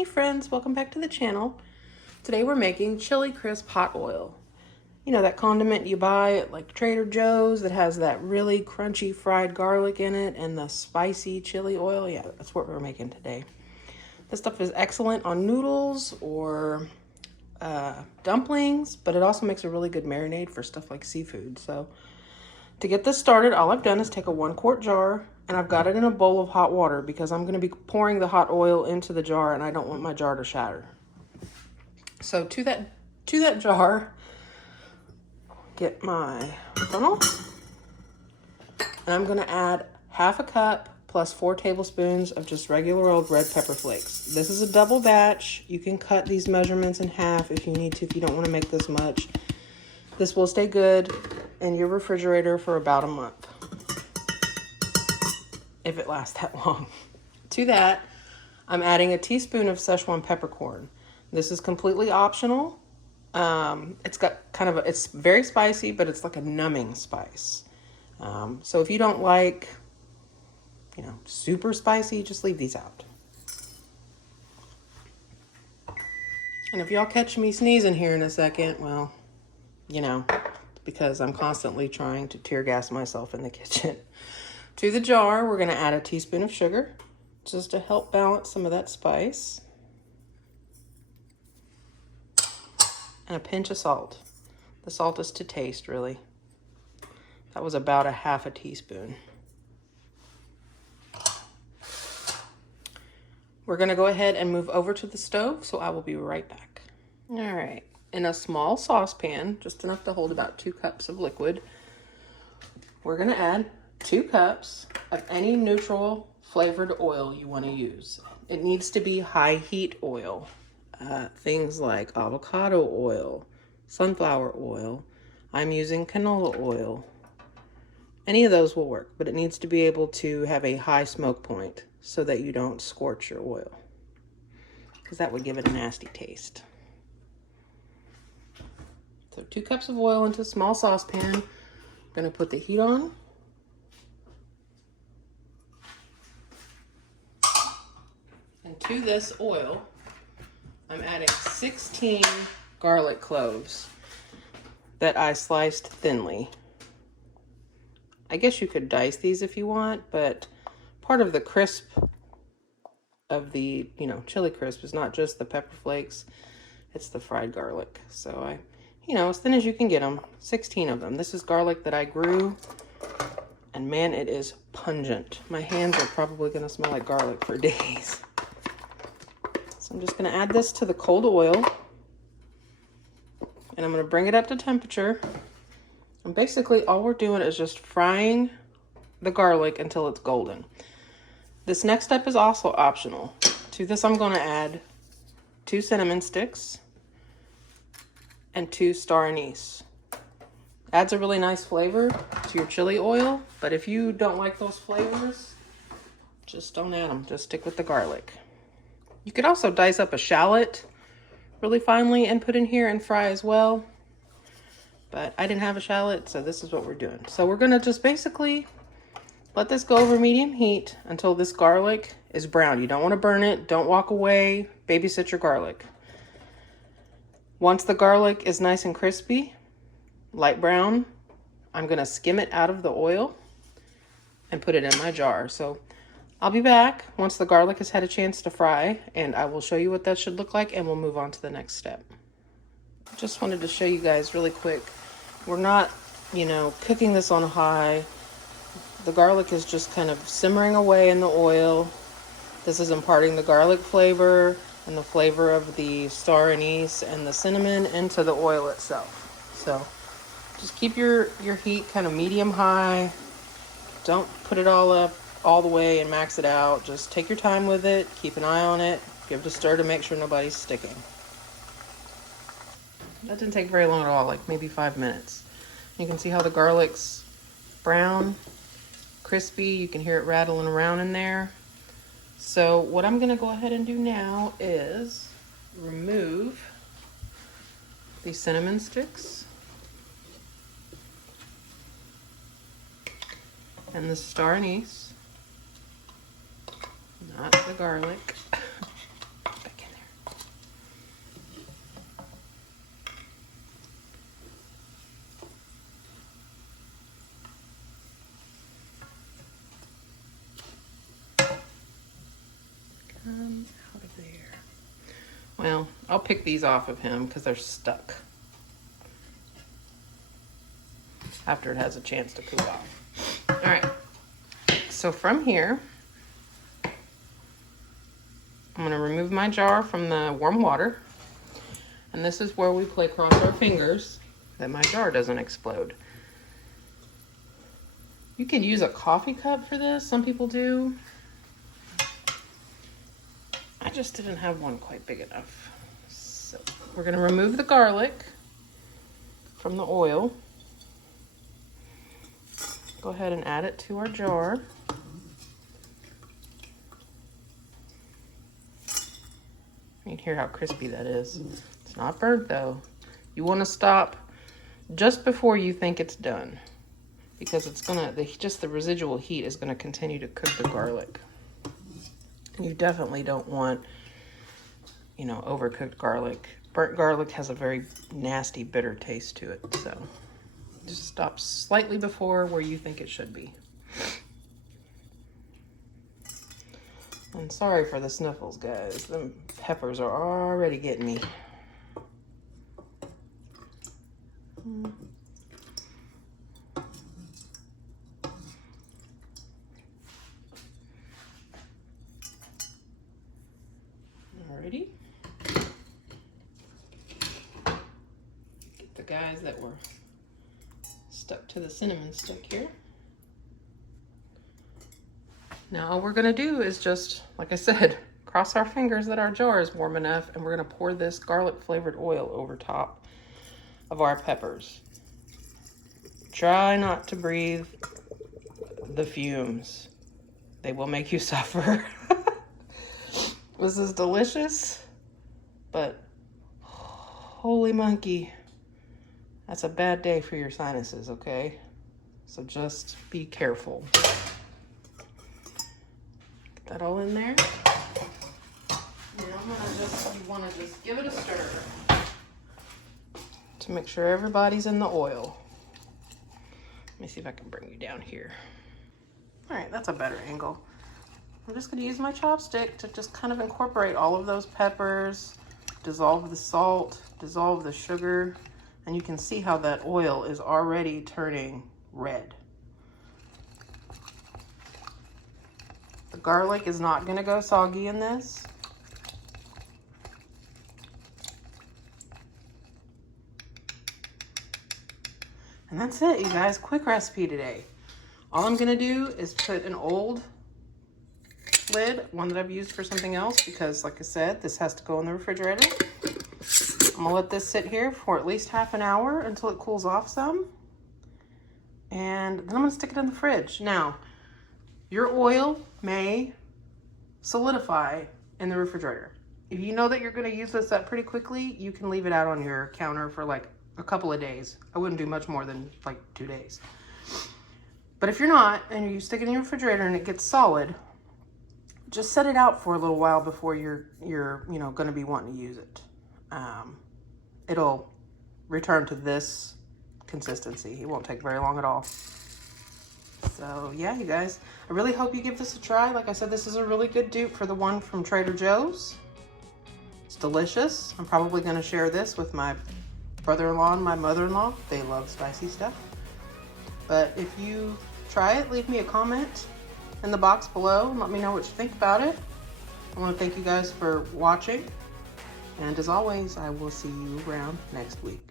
Hey friends, welcome back to the channel. Today we're making chili crisp hot oil. You know that condiment you buy at like Trader Joe's that has that really crunchy fried garlic in it and the spicy chili oil? Yeah, that's what we're making today. This stuff is excellent on noodles or dumplings, but it also makes a really good marinade for stuff like seafood. So to get this started, all I've done is take a 1-quart jar and I've got it in a bowl of hot water because I'm going to be pouring the hot oil into the jar and I don't want my jar to shatter. So to that jar, get my funnel and I'm going to add 1/2 cup plus 4 tablespoons of just regular old red pepper flakes. This is a double batch. You can cut these measurements in half if you need to, if you don't want to make this much. This will stay good in your refrigerator for about a month, if it lasts that long. To that, I'm adding a teaspoon of szechuan peppercorn. This is completely optional. It's got it's very spicy, but it's like a numbing spice. So if you don't like, super spicy, just leave these out. And if y'all catch me sneezing here in a second, well, because I'm constantly trying to tear gas myself in the kitchen. To the jar, we're going to add a teaspoon of sugar just to help balance some of that spice. And a pinch of salt. The salt is to taste, really. That was about a 1/2 teaspoon. We're going to go ahead and move over to the stove, so I will be right back. All right. In a small saucepan, just enough to hold about 2 cups of liquid, we're going to add 2 cups of any neutral flavored oil you want to use. It needs to be high heat oil. Things like avocado oil, sunflower oil. I'm using canola oil. Any of those will work, but it needs to be able to have a high smoke point so that you don't scorch your oil, because that would give it a nasty taste. So 2 cups of oil into a small saucepan. I'm going to put the heat on. And to this oil, I'm adding 16 garlic cloves that I sliced thinly. I guess you could dice these if you want, but part of the crisp of the, chili crisp is not just the pepper flakes, it's the fried garlic. So I, as thin as you can get them, 16 of them. This is garlic that I grew, and man, it is pungent. My hands are probably gonna smell like garlic for days. So I'm just gonna add this to the cold oil, and I'm gonna bring it up to temperature. And basically all we're doing is just frying the garlic until it's golden. This next step is also optional. To this, I'm going to add 2 cinnamon sticks and 2 star anise. Adds a really nice flavor to your chili oil, but if you don't like those flavors, just don't add them. Just stick with the garlic. You could also dice up a shallot really finely and put in here and fry as well. But I didn't have a shallot, so this is what we're doing. So we're going to just basically let this go over medium heat until this garlic is brown. You don't want to burn it. Don't walk away. Babysit your garlic. Once the garlic is nice and crispy, light brown, I'm going to skim it out of the oil and put it in my jar. So I'll be back once the garlic has had a chance to fry, and I will show you what that should look like, and we'll move on to the next step. Just wanted to show you guys really quick. We're not, cooking this on high. The garlic is just kind of simmering away in the oil. This is imparting the garlic flavor and the flavor of the star anise and the cinnamon into the oil itself. So just keep your heat kind of medium high. Don't put it all up all the way and max it out. Just take your time with it. Keep an eye on it. Give it a stir to make sure nobody's sticking. That didn't take very long at all, like maybe 5 minutes. You can see how the garlic's brown, crispy. You can hear it rattling around in there. So what I'm gonna go ahead and do now is remove these cinnamon sticks and the star anise, not the garlic. Back in there. Well, I'll pick these off of him because they're stuck after it has a chance to cool off. All right, so from here, I'm gonna remove my jar from the warm water. And this is where we play cross our fingers that my jar doesn't explode. You can use a coffee cup for this, some people do. I just didn't have one quite big enough. So we're gonna remove the garlic from the oil. Go ahead and add it to our jar. You can hear how crispy that is. It's not burnt though. You wanna stop just before you think it's done, because it's gonna, just the residual heat is gonna continue to cook the garlic. You definitely don't want, you know, overcooked garlic. Burnt garlic has a very nasty, bitter taste to it. So just stop slightly before where you think it should be. And sorry for the sniffles, guys. The peppers are already getting me. Alrighty. Get the guys that were stuck to the cinnamon stick here. Now all we're gonna do is just, like I said, cross our fingers that our jar is warm enough, and we're gonna pour this garlic flavored oil over top of our peppers. Try not to breathe the fumes. They will make you suffer. This is delicious, but holy monkey, that's a bad day for your sinuses, okay? So just be careful. Get that all in there. Now you wanna just give it a stir to make sure everybody's in the oil. Let me see if I can bring you down here. All right, that's a better angle. I'm just gonna use my chopstick to just kind of incorporate all of those peppers, dissolve the salt, dissolve the sugar, and you can see how that oil is already turning red. The garlic is not gonna go soggy in this. And that's it, you guys. Quick recipe today. All I'm gonna do is put an old lid, one that I've used for something else, because like I said, this has to go in the refrigerator. I'm gonna let this sit here for at least half an hour until it cools off some. And then I'm gonna stick it in the fridge. Now, your oil may solidify in the refrigerator. If you know that you're gonna use this up pretty quickly, you can leave it out on your counter for like a couple of days. I wouldn't do much more than like 2 days. But if you're not, and you stick it in your refrigerator and it gets solid, just set it out for a little while before you're going to be wanting to use it. It'll return to this consistency. It won't take very long at all. So yeah, you guys, I really hope you give this a try. Like I said, this is a really good dupe for the one from Trader Joe's. It's delicious. I'm probably going to share this with my brother-in-law and my mother-in-law. They love spicy stuff. But if you try it, leave me a comment in the box below and let me know what you think about it. I want to thank you guys for watching. And as always, I will see you around next week.